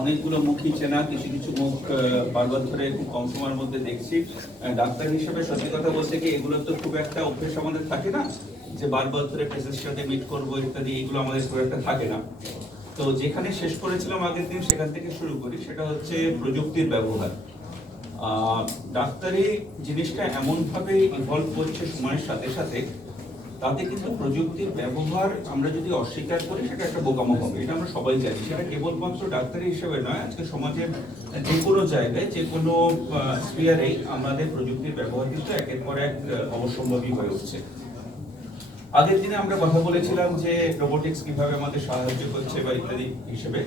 অনেকগুলো মুখই চেনা, কিছু কিছু মুখ বারবার ধরে খুব কম সময়ের মধ্যে দেখছি। ডাক্তার হিসেবে সত্যি কথা বলতে কি এগুলো তো খুব একটা অভ্যেস আমাদের থাকে না, যে বারবার ধরে পেশেন্টের সাথে মিট করবো ইত্যাদি, এগুলো আমাদের খুব একটা থাকে না। তো যেখানে শেষ করেছিলাম আগের দিন সেখান থেকে শুরু করি, সেটা হচ্ছে প্রযুক্তির ব্যবহার। ডাক্তারি জিনিসটা এমনভাবে ইভলভ করছে সময়ের সাথে সাথে, তাতে কিন্তু প্রযুক্তির ব্যবহার আমরা যদি অস্বীকার করি সেটা একটা বোকামো হবে, এটা আমরা সবাই জানি। সেটা কেবলমাত্র ডাক্তারি হিসেবে নয়, আজকে সমাজের যে কোনো জায়গায় যে কোনো স্পিয়ারেই আমাদের প্রযুক্তির ব্যবহার কিন্তু একের পর এক অবশ্যম্ভাবী হয়ে উঠছে। আগের দিনে আমরা কথা বলেছিলাম যে রোবোটিক্স কিভাবে আমাদের সাহায্য করছে বা ইত্যাদি হিসেবে।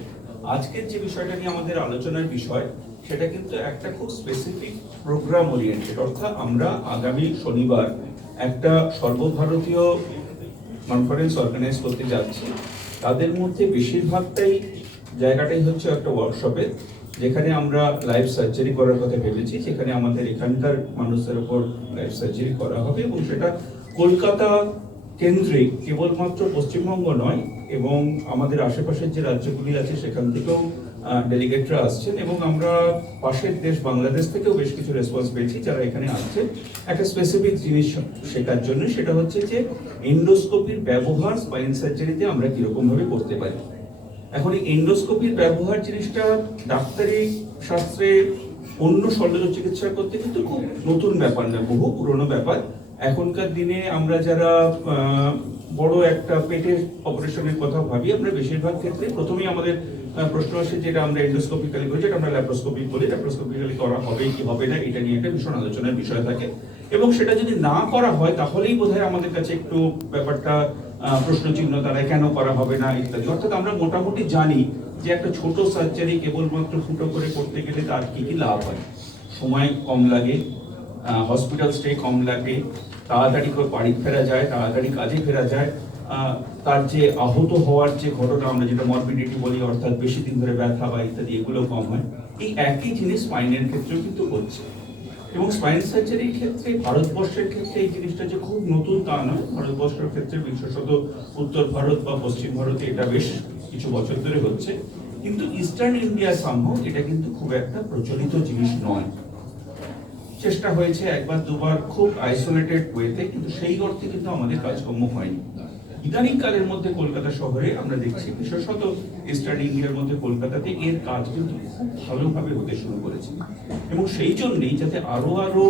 আজকের যে বিষয়টা নিয়ে আমাদের আলোচনার বিষয়, সেটা কিন্তু একটা খুব স্পেসিফিক প্রোগ্রাম ওরিয়েন্টেড। অর্থাৎ আমরা আগামী শনিবার একটা সর্বভারতীয় কনফারেন্স অর্গানাইজ করতে যাচ্ছি। তাদের মধ্যে বেশিরভাগটাই জায়গাটাই হচ্ছে একটা ওয়ার্কশপে, যেখানে আমরা লাইভ সার্জারি করার কথা ভেবেছি, যেখানে আমাদের এখানকার মানুষের উপর লাইভ সার্জারি করা হবে, এবং সেটা কলকাতা কেন্দ্রিক, কেবলমাত্র পশ্চিমবঙ্গ নয়, এবং আমাদের আশেপাশের যে রাজ্যগুলি আছে সেখান থেকেও ডেলিগেটরা আসছেন, এবং আমরা পাশের দেশ বাংলাদেশ থেকেও বেশ কিছু রেসপন্স পেয়েছি যারা এখানে আসছে একটা স্পেসিফিক জিনিস শেখার জন্য। সেটা হচ্ছে যে এন্ডোস্কোপির ব্যবহার স্পাইন সার্জারিতে আমরা কিরকম ভাবে করতে পারি। এখন এই এন্ডোস্কোপির ব্যবহার জিনিসটা ডাক্তারি শাস্ত্রে অন্য শল্য চিকিৎসা করতে কিন্তু খুব নতুন ব্যাপার না, বহু পুরনো ব্যাপার। এখনকার দিনে আমরা যারা বড় একটা পেটের অপারেশনের কথা ভাবি, আমরা বেশিরভাগ ক্ষেত্রে প্রথমেই আমাদের প্রশ্ন আসে যেটা আমরা এন্ডোস্কোপিক্যালি করি, যেটা আমরা ল্যাপ্রোস্কোপি বলি। ল্যাপ্রোস্কোপিক্যালি করা হবে কি হবে না, এটা নিয়ে একটা ভীষণ আলোচনার বিষয় থাকে, এবং সেটা যদি না করা হয় তাহলেই বোধহয় আমাদের কাছে একটু ব্যাপারটা প্রশ্নচিহ্ন দাঁড়ায়, কেন করা হবে না ইত্যাদি। অর্থাৎ আমরা মোটামুটি জানি যে একটা ছোট সার্জারি কেবলমাত্র ফুটো করে করতে গেলে তার কি কি লাভ হয়। সময় কম লাগে, হসপিটাল স্টে কম লাগে, তাড়াতাড়ি করে বাড়ি ফেরা যায়, তাড়াতাড়ি কাজে ফেরা যায়, তার যে আহত হওয়ার যে ঘটনা আমরা যেটা মরবিডিটি বলি, অর্থাৎ বেশি দিন ধরে ব্যথা বা ইত্যাদি, এগুলো কম হয়। এই একই জিনিস স্পাইনের ক্ষেত্রেও কিন্তু হচ্ছে, এবং স্পাইন সার্জারির ক্ষেত্রে ভারতবর্ষের ক্ষেত্রে এই জিনিসটা যে খুব নতুন তা নয়। ভারতবর্ষের ক্ষেত্রে বিশেষত উত্তর ভারত বা পশ্চিম ভারতে এটা বেশ কিছু বছর ধরে হচ্ছে, কিন্তু ইস্টার্ন ইন্ডিয়া সম্ভব এটা কিন্তু খুব একটা প্রচলিত জিনিস নয়। চেষ্টা হয়েছে একবার দুবার খুব আইসোলেটেড ওয়েতে, কিন্তু সেই অর্থে কিন্তু আমাদের কাজকর্ম হয়নি। ইদানিং কালের মধ্যে কলকাতা শহরে আমরা দেখছি, বিশেষত ইস্টার্ন ইন্ডিয়ার মধ্যে কলকাতাতে এর কাজ কিন্তু খুব ভালোভাবে হতে শুরু করেছে, এবং সেই জন্যই যাতে আরো আরো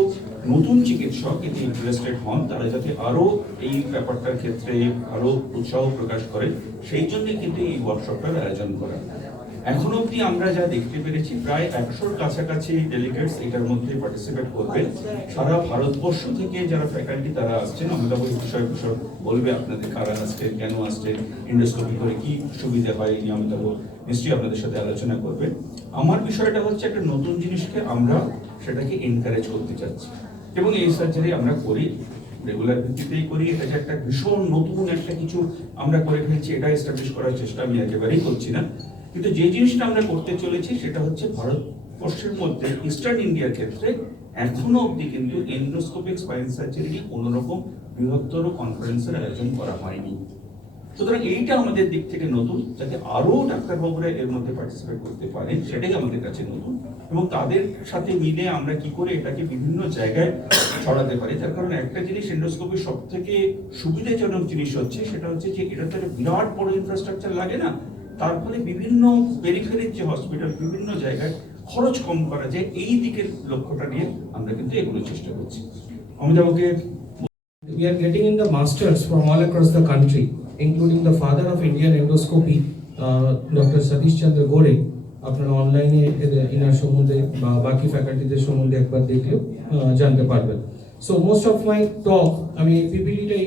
নতুন চিকিৎসক এতে ইন্টারেস্টেড হন, তারা যাতে আরো এই ব্যাপারটার ক্ষেত্রে আরো উৎসাহ প্রকাশ করে, সেই জন্যই কিন্তু এই ওয়ার্কশপটার আয়োজন করা। এখন অবধি আমরা যা দেখতে পেরেছি প্রায় 100-র কাছাকাছি ডেলিগেটস এটার মধ্যে পার্টিসিপেট করবেন। সারা ভারতবর্ষ থেকে যারা ফ্যাকাল্টি তারা আসছেন, অমিতাভ বিষয় বলবে আপনাদের কারা আসছেন, কেন আসছেন, এন্ডোস্কোপি করে কি সুবিধা হয়, এই অমিতাভ নিশ্চয়ই আপনাদের সাথে আলোচনা করবেন। আমার বিষয়টা হচ্ছে একটা নতুন জিনিসকে আমরা সেটাকে এনকারেজ করতে চাচ্ছি, এবং এই সার্জারি আমরা করি, রেগুলার ভিত্তিতেই করি। এটা যে একটা ভীষণ নতুন একটা কিছু আমরা করে ফেলছি এটা এস্টাবলিশ করার চেষ্টা আমি একেবারেই করছি না, কিন্তু যে জিনিসটা আমরা করতে চলেছি সেটা হচ্ছে ভারতবর্ষের মধ্যে ইস্টার্ন ইন্ডিয়ার ক্ষেত্রে এখনো অবধি কিন্তু এন্ডোস্কোপিক স্পাইন সার্জারি কোনো রকম বৃহত্তর কনফারেন্সের আয়োজন করা হয়নি। সুতরাং এইটা আমাদের দিক থেকে নতুন, যাতে আরো ডাক্তারবাবুরা এর মধ্যে পার্টিসিপেট করতে পারেন সেটাই আমাদের কাছে নতুন, এবং তাদের সাথে মিলে আমরা কি করে এটাকে বিভিন্ন জায়গায় ছড়াতে পারি। তার কারণ একটা জিনিস এন্ডোস্কোপির সব থেকে সুবিধাজনক জিনিস হচ্ছে সেটা হচ্ছে যে এটা তো বিরাট বড় ইনফ্রাস্ট্রাকচার লাগে না, তারপরে বিভিন্ন পেরিফেরির যে হসপিটাল বিভিন্ন জায়গায় খরচ কম করা যায়, এই দিকের লক্ষ্যটা নিয়ে আমরা কিন্তু এগুলো চেষ্টা করছি। অমিতাভকে we are getting in the masters from all across the country, including the father of Indian endoscopy, Dr. Satish Chandra Gore. আপনারা অনলাইনে ইনার সম্বন্ধে বা বাকি ফ্যাকাল্টিদের সম্বন্ধে একবার দেখলেও জানতে পারবেন। So most of my talk আমি পিপিটিটাই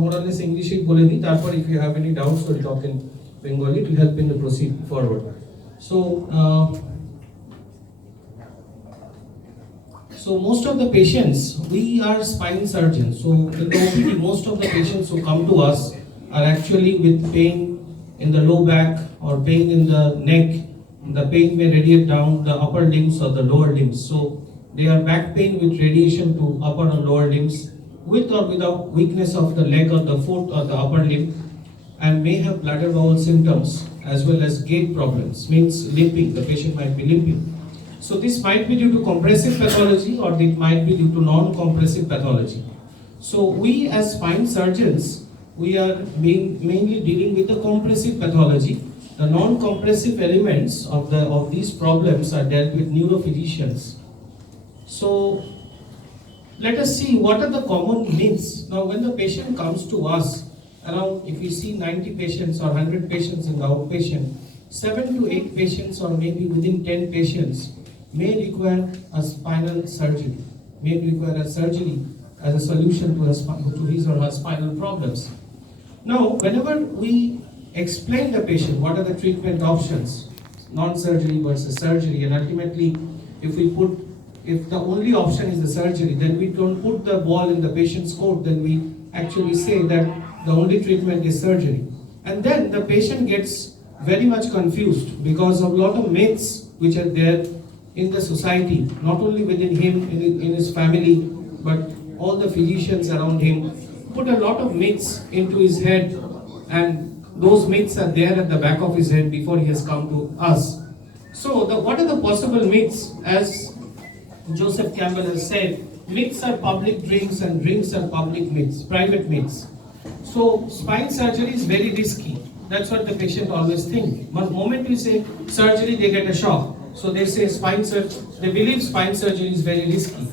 মোরালেস ইংলিশে বলে দিই, তারপর if you have any doubts will talk in Bengali to help in the proceed forward. So most of the patients, we are spine surgeons. So in the OPD, most of the patients who come to us are actually with pain in the low back or pain in the neck. The pain may radiate down the upper limbs or the lower limbs. So they are back pain with radiation to upper or lower limbs, with or without weakness of the leg or the foot or the upper limb, and may have bladder bowel symptoms as well as gait problems, means limping, the patient might be limping. So this might be due to compressive pathology or it might be due to non-compressive pathology. So we as spine surgeons, we are mainly dealing with the compressive pathology. The non-compressive elements of these problems are dealt with neurophysicians. So let us see what are the common myths. Now when the patient comes to us, around if we see 90 patients or 100 patients in the outpatient, 7 to 8 patients or maybe within 10 patients may require a spinal surgery, may require a surgery as a solution to his or her spinal problems. Now, whenever we explain the patient what are the treatment options, non-surgery versus surgery, and ultimately if the only option is the surgery, then we don't put the ball in the patient's court, then we actually say that the only treatment is surgery. And then the patient gets very much confused because of a lot of myths which are there in the society, not only within him, in his family, but all the physicians around him put a lot of myths into his head, and those myths are there at the back of his head before he has come to us. So what are the possible myths? As Joseph Campbell has said, myths are public dreams and dreams are public myths, private myths. So spine surgery is very risky. That's what the patient always thinks. But the moment we say surgery, they get a shock. So they say they believe spine surgery is very risky.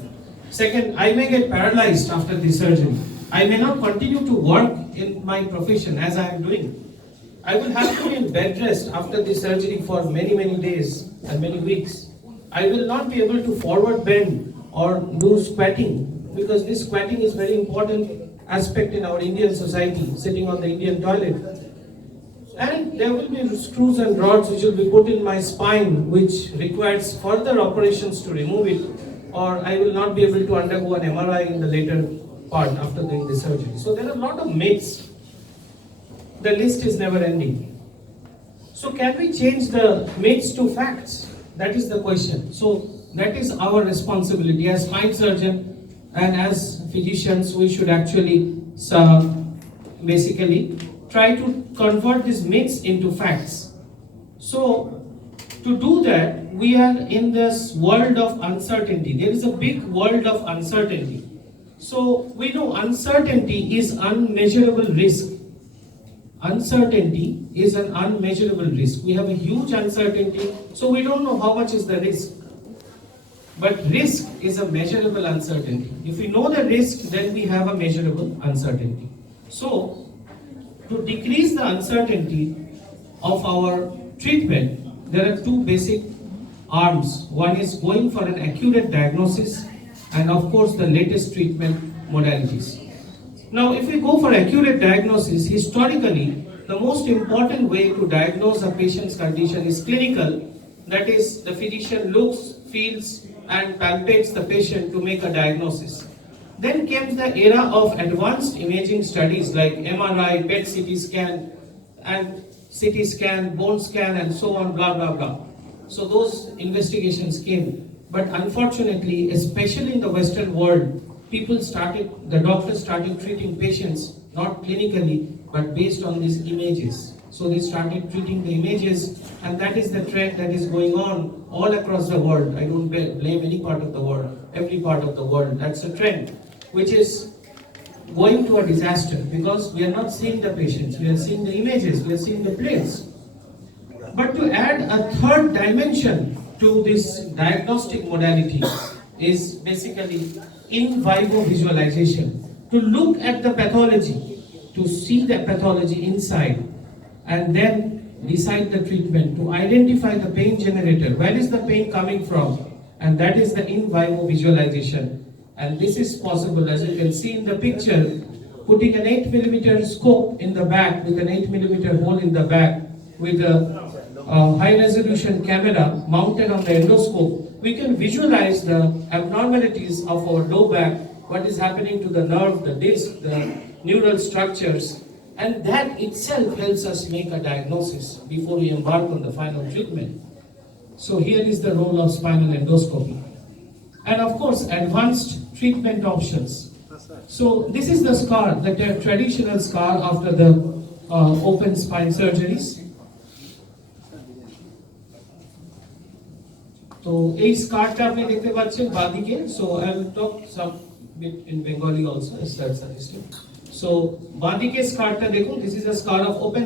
Second, I may get paralyzed after the surgery. I may not continue to work in my profession as I am doing. I will have to be in bed rest after the surgery for many, many days and many weeks. I will not be able to forward bend or do squatting, because this squatting is very important aspect in our Indian society, sitting on the Indian toilet. And there will be screws and rods which will be put in my spine, which requires further operations to remove it, or I will not be able to undergo an MRI in the later part after doing the surgery. So there are a lot of myths. The list is never ending. So can we change the myths to facts? That is the question. So that is our responsibility as spine surgeon and as physicians. We should actually basically try to convert these myths into facts. So to do that, we are in this world of uncertainty. There is a big world of uncertainty. So we know uncertainty is unmeasurable risk. Uncertainty is an unmeasurable risk. We have a huge uncertainty, so we don't know how much is the risk. But risk is a measurable uncertainty. If we know the risk, then we have a measurable uncertainty. So to decrease the uncertainty of our treatment, there are two basic arms. One is going for an accurate diagnosis, and of course the latest treatment modalities. Now if we go for accurate diagnosis, historically the most important way to diagnose a patient's condition is clinical. That is, the physician looks, feels and palpates the patient to make a diagnosis. Then came the era of advanced imaging studies like MRI, PET CT scan, and CT scan, bone scan, and so on, blah, blah, blah. So those investigations came. But unfortunately, especially in the Western world, the doctors started treating patients not clinically, but based on these images. So they started treating the images, and that is the trend that is going on all across the world. I don't blame any part of the world, every part of the world. That's a trend which is going to a disaster, because we are not seeing the patients, we are seeing the images, we are seeing the plates. But to add a third dimension to this diagnostic modality is basically in vivo visualization. To look at the pathology, to see the pathology inside, and then decide the treatment, to identify the pain generator, where is the pain coming from, and that is the in vivo visualization. And this is possible, as you can see in the picture, putting an 8mm scope in the back with an 8mm hole in the back with a high resolution camera mounted on the endoscope. We can visualize the abnormalities of our low back, what is happening to the nerve, the disc, the neural structures, and that itself helps us make a diagnosis before we embark on the final treatment. So here is the role of spinal endoscopy. And of course, advanced treatment options. So this is the scar, the traditional scar after the open spine surgeries. তো এই স্কারটা আপনি দেখতে পাচ্ছেন বাদিকে, so I will talk some bit in Bengali also as suggested. So বাদিকে স্কারটা দেখুন, this is a scar of open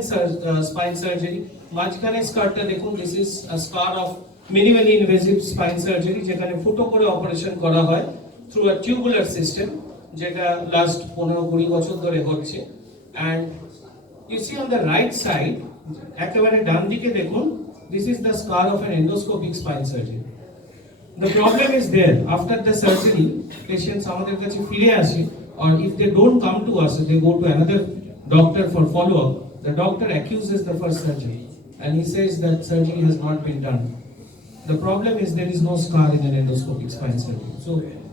spine surgery. মাঝখানে স্কারটা দেখুন, this is a scar of minimally invasive spine surgery, যেখানে ফুটো করে অপারেশন করা হয় থ্রু আ টিউবুলার সিস্টেম, যেটা লাস্ট 15-20 বছর ধরে হচ্ছে। And you see on the right side, একেবারে ডান দিকে দেখুন, this is the scar of an endoscopic spine surgery. The problem is there, after the surgery, patients আমাদের কাছে ফিরে আসে, or if they don't come to us, they go to another doctor for follow-up. The doctor accuses the first surgery, and he says that surgery has not been done. The problem is there is no scar in an endoscopic spine surgery. So,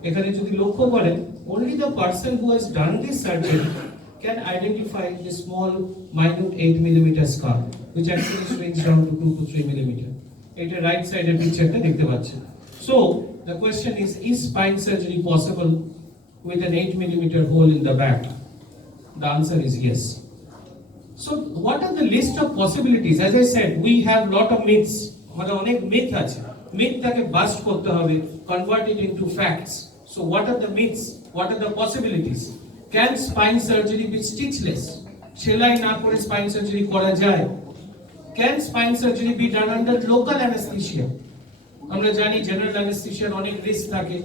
এখানে যদি লক্ষ্য করেন, only the person who has done this surgery can identify the small, minute 8 millimeter scar, which actually shrinks down to 2 to 3 millimeter. It's a right sided picture ta dekhte pachchen. So the question is spine surgery possible with an 8 millimeter hole in the back? The answer is yes. So what are the list of possibilities? As I said, we have lot of myths. Amara onek myth ache. Myth take bust korte hobe, convert it into facts. So what are the myths? What are the possibilities? Can spine surgery be stitchless? সেলাই না করে spine surgery করা যায়? Can spine surgery be done under local anesthesia? আমরা জানি জেনারেল অ্যানেস্থেসিয়ার অনেক রিস্ক থাকে,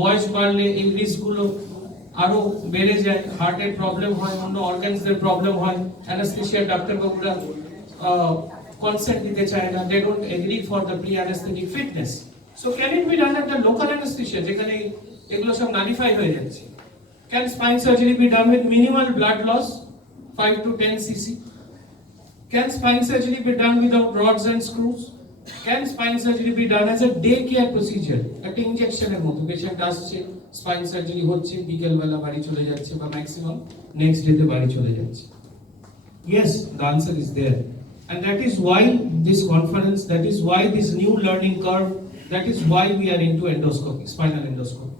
বয়স বাড়লে এই রিস্কগুলো আরো বেড়ে যায়, হার্টের প্রবলেম হয়, অন্য অর্গানসের প্রবলেম হয়, অ্যানেস্থেসিয়ার ডাক্তারবাবুরা কনসেন্ট দিতে চায় না, they don't agree for the pre-anesthetic fitness. So can it be done under local anesthesia, যেখানে এগুলো সব নালিফাই হয়ে যাচ্ছে? Can spine surgery be done with minimal blood loss, 5 to 10 cc? Can spine surgery be done without rods and screws? Can spine surgery be done as a day care procedure? একটা ইনজেকশনের মতো, পেশেন্ট আসছে, spine surgery হচ্ছে, বিকেল বেলা বাড়ি চলে যাচ্ছে, বা ম্যাক্সিমাম নেক্সট ডেতে বাড়ি চলে যাচ্ছে। Yes, the answer is there. And that is why this conference, that is why this new learning curve, that is why we are into endoscopy, spinal endoscopy.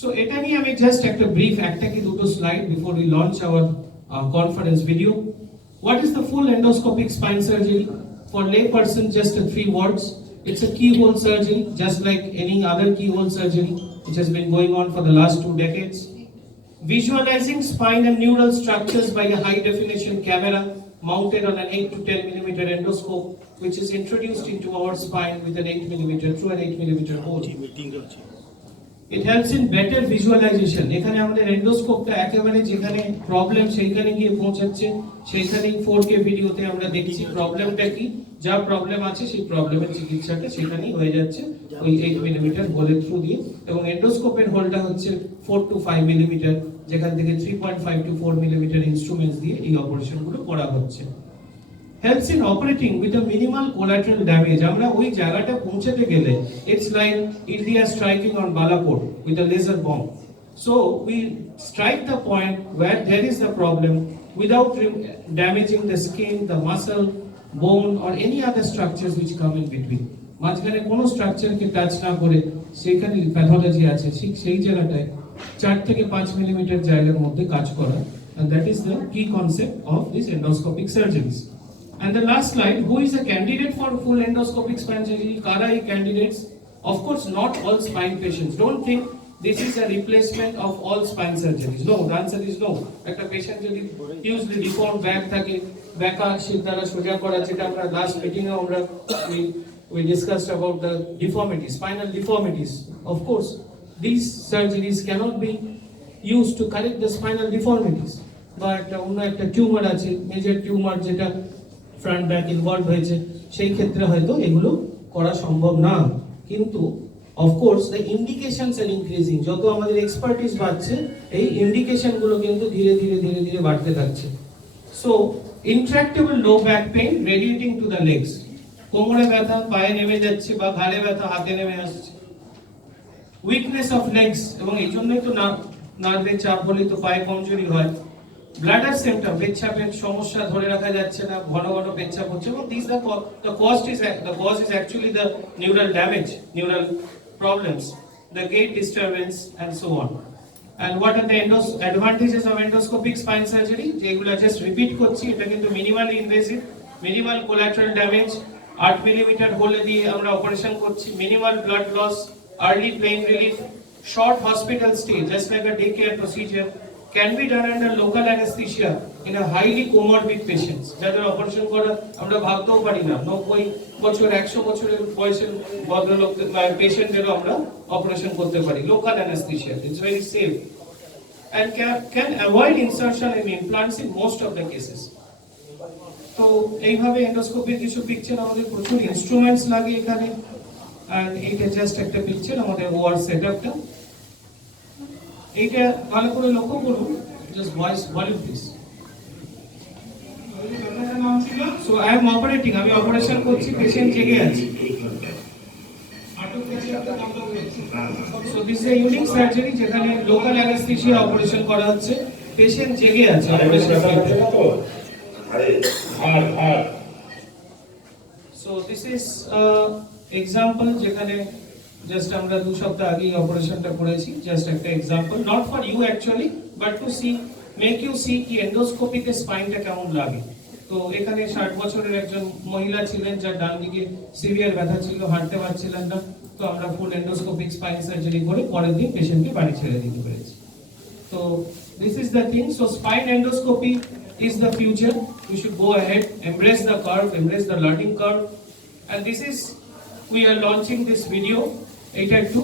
So এটা নিয়ে আমি জাস্ট একটা ব্রিফ, একটা কি দুটো slide before we launch our conference video. What is the full endoscopic spine surgery? For lay person, just 3 words. It's a keyhole surgery, just like any other keyhole surgery, which has been going on for the last 2 decades. Visualizing spine and neural structures by a high definition camera mounted on an 8 to 10 millimeter endoscope, which is introduced into our spine with an 8 millimeter through an 8 millimeter hole. It helps in better visualization. এখানে আমাদের এন্ডোস্কোপটা একেবারে যেখানে প্রবলেম সেইখানে গিয়ে পৌঁছাচ্ছে, সেইখানেই 4K ভিডিওতে আমরা দেখছি প্রবলেমটা কি, যা প্রবলেম আছে সেই প্রবলেমের চিকিৎসাটা সেখানেই হয়ে যাচ্ছে ওই 8 মিলিমিটার হোলের থ্রু দিয়ে। এবং এন্ডোস্কোপের হোলটা হচ্ছে 4 to 5 মিলিমিটার, যেখান থেকে 3.5 to 4 মিলিমিটার ইনস্ট্রুমেন্টস দিয়ে এই অপারেশনগুলো করা হচ্ছে। Helps in operating with a minimal collateral damage. আমরা ওই জায়গাটা পৌঁছাতে গেলে it's like India striking on Balakot with a laser bomb. So we strike the point where there is the problem without damaging the skin, the muscle, bone or any other structures which come in between. মাঝখানে কোনো স্ট্রাকচারকে টাচ না করে সেখানে প্যাথোলজি আছে, ঠিক সেই জায়গাটায় 4 থেকে 5 মিলিমিটার জায়গার মধ্যে কাজ করা, and that is the key concept of these endoscopic surgeries. And the last slide, who is a candidate for full endoscopic spine surgery? Kara candidates? Of course, not all spine patients. Don't think this is a replacement of all spine surgeries. No, the answer is no. Ekta patient jodi hugely deformed back thake, beka siddhara soja kora, jeta amra last meeting e amra we discussed about the deformities, spinal deformities. Of course, these surgeries cannot be used to correct the spinal deformities. But অন্য একটা টিউমার আছে, major tumour যেটা front back involve হয়েছে, সেই ক্ষেত্রে হয়তো এগুলো করা সম্ভব না। কিন্তু অফকোর্স দ্য ইন্ডিকেশনস আর ইনক্রিজিং, যত আমাদের এক্সপার্টিস বাড়ছে এই ইন্ডিকেশনগুলো কিন্তু ধীরে ধীরে ধীরে ধীরে বাড়তে থাকছে। So intractable low back pain radiating to the legs, কোমরে ব্যথা পায়ে নেমে যাচ্ছে বা ঘাড়ে ব্যথা হাতে নেমে আসছে, উইকনেস অফ লেগস, এবং এই জন্যই তো নার্ভের চাপ হলে তো পায়ে কমজোরি হয়, ব্লাডার সিম্পটম, পেচ্ছাপের সমস্যা ধরে রাখা যাচ্ছে না, ঘন ঘন পেচ্ছাপ হচ্ছে, এবং this the cause is actually the neural damage, neural problems, the gait disturbance and so on. And what are the advantages of endoscopic spine surgery? যেগুলো জাস্ট রিপিট করছি, এটা কিন্তু minimally invasive, minimal collateral damage, 8 millimetre হোলে দিয়ে আমরা operation করছি, minimal blood loss, early pain relief, short hospital stay just like a day care procedure can be done under local anesthesia in a highly comorbid patients যাদের অপারেশন করা আমরা ভাবতেও পারি না, 90 বছর 100 বছরের বয়সের ভদ্রলোকদের পেশেন্টদেরও আমরা অপারেশন করতে পারি local anesthesia. It's very safe and can avoid insertion in implants in most of the cases. তো এইভাবে এন্ডোস্কোপির কিছু পিকচার, আমাদের প্রচুর ইনস্ট্রুমেন্টস লাগে এখানে, and এটা জাস্ট একটা পিকচার আমাদের ওয়ার সেটআপটা। এইটা ভালো করে লক্ষ্য করুন, just voice volume please. So I am operating, আমি অপারেশন করছি, পেশেন্ট জেগে আছে। So this is a unique surgery যেখানে লোকাল অ্যানেস্থেসিয়া অপারেশন করা হচ্ছে, পেশেন্ট জেগে আছে অপারেশন থিয়েটারে। সো দিস ইজ এক্সাম্পল যেখানে জাস্ট আমরা 2 সপ্তাহ আগে অপারেশনটা করেছি, জাস্ট একটা example, not for you actually but to see, make you see কি এন্ডোস্কোপিতে স্পাইনটা কেমন লাগে। তো এখানে 60 বছরের একজন মহিলা ছিলেন যার ডান দিকে সিভিয়ার ব্যথা ছিল, হাঁটতে পারছিলেন না, তো আমরা ফুল এন্ডোস্কোপিক স্পাইন সার্জারি করে পরের দিন পেশেন্টকে বাড়ি ছেড়ে দিতে পেরেছি। So this is the thing. So spine endoscopy is the future. We should go ahead, embrace the curve, embrace the learning curve. And this is, we are launching this video 8 at 2.